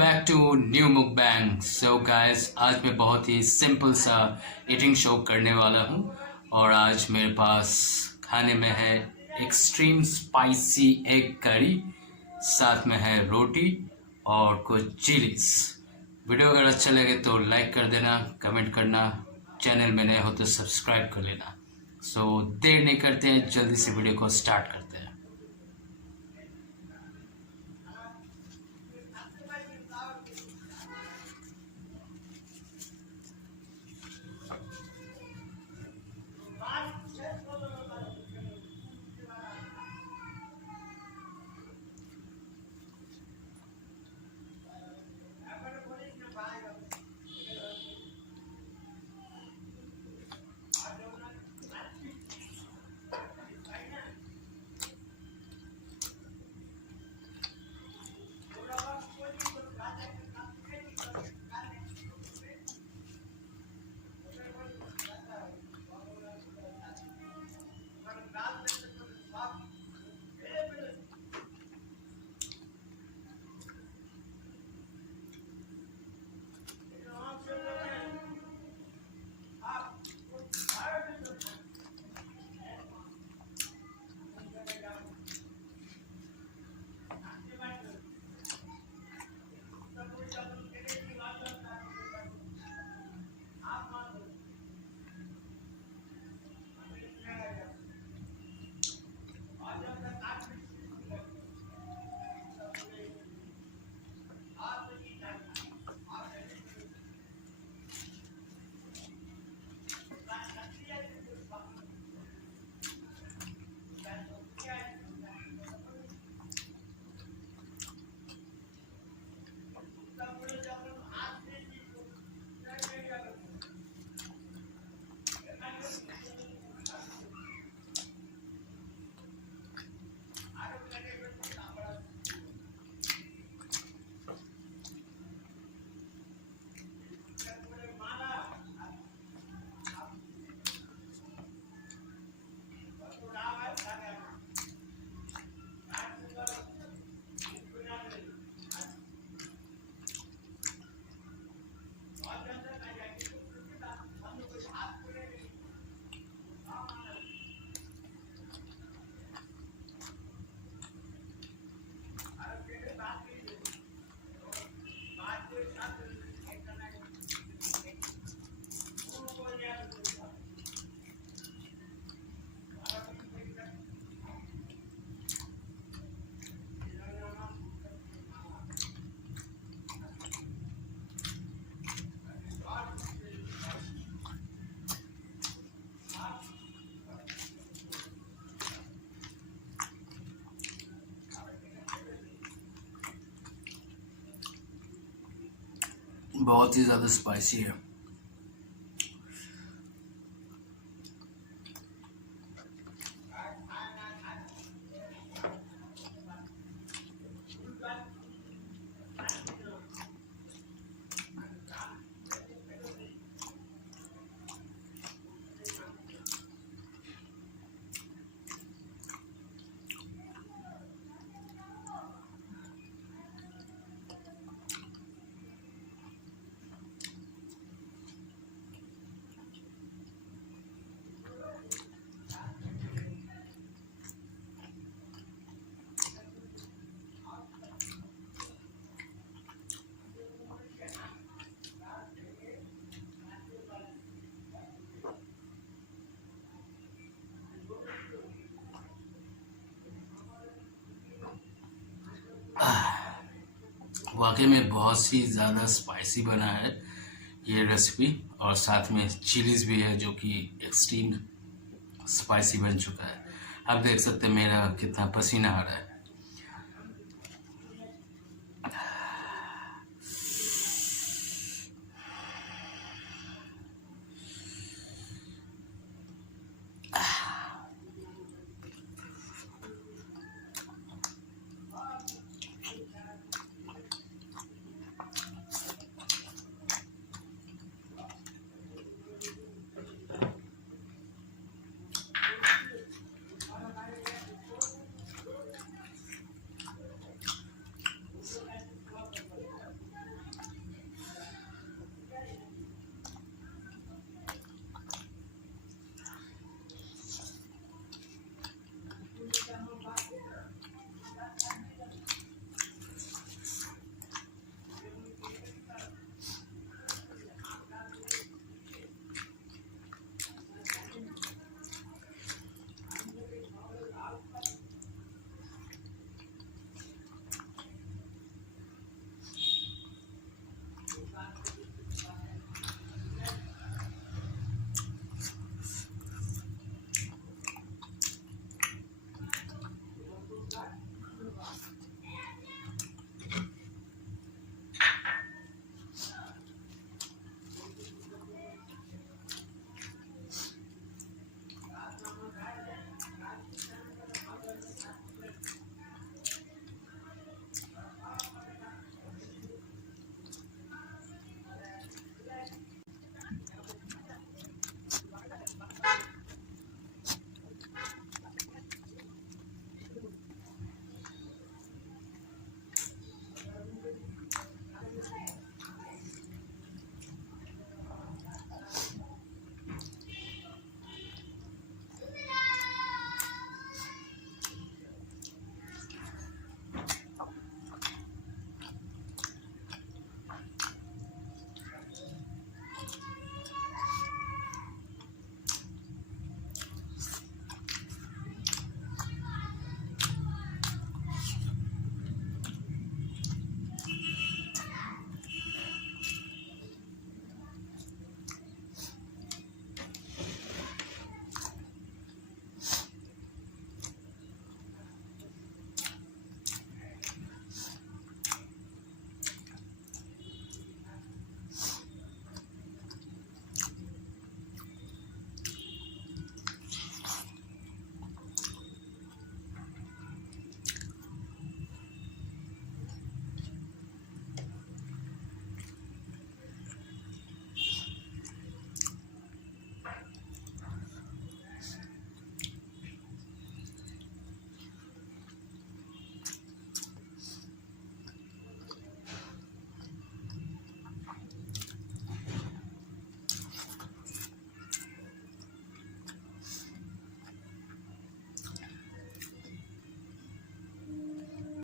Back to new mukbang. So guys, आज मैं बहुत ही सिंपल सा ईटिंग शो करने वाला हूँ और आज मेरे पास खाने में है एक्सट्रीम स्पाइसी एग करी, साथ में है रोटी और कुछ चिलीज। वीडियो अगर अच्छा लगे तो लाइक कर देना, कमेंट करना, चैनल में नए हो तो सब्सक्राइब कर लेना। सो देर नहीं करते हैं, जल्दी से वीडियो को स्टार्ट करते हैं। बहुत ही ज़्यादा स्पाइसी है। वाकई में बहुत ही ज़्यादा स्पाइसी बना है ये रेसिपी, और साथ में चिलीज़ भी है जो कि एक्सट्रीम स्पाइसी बन चुका है। आप देख सकते हैं मेरा कितना पसीना आ रहा है।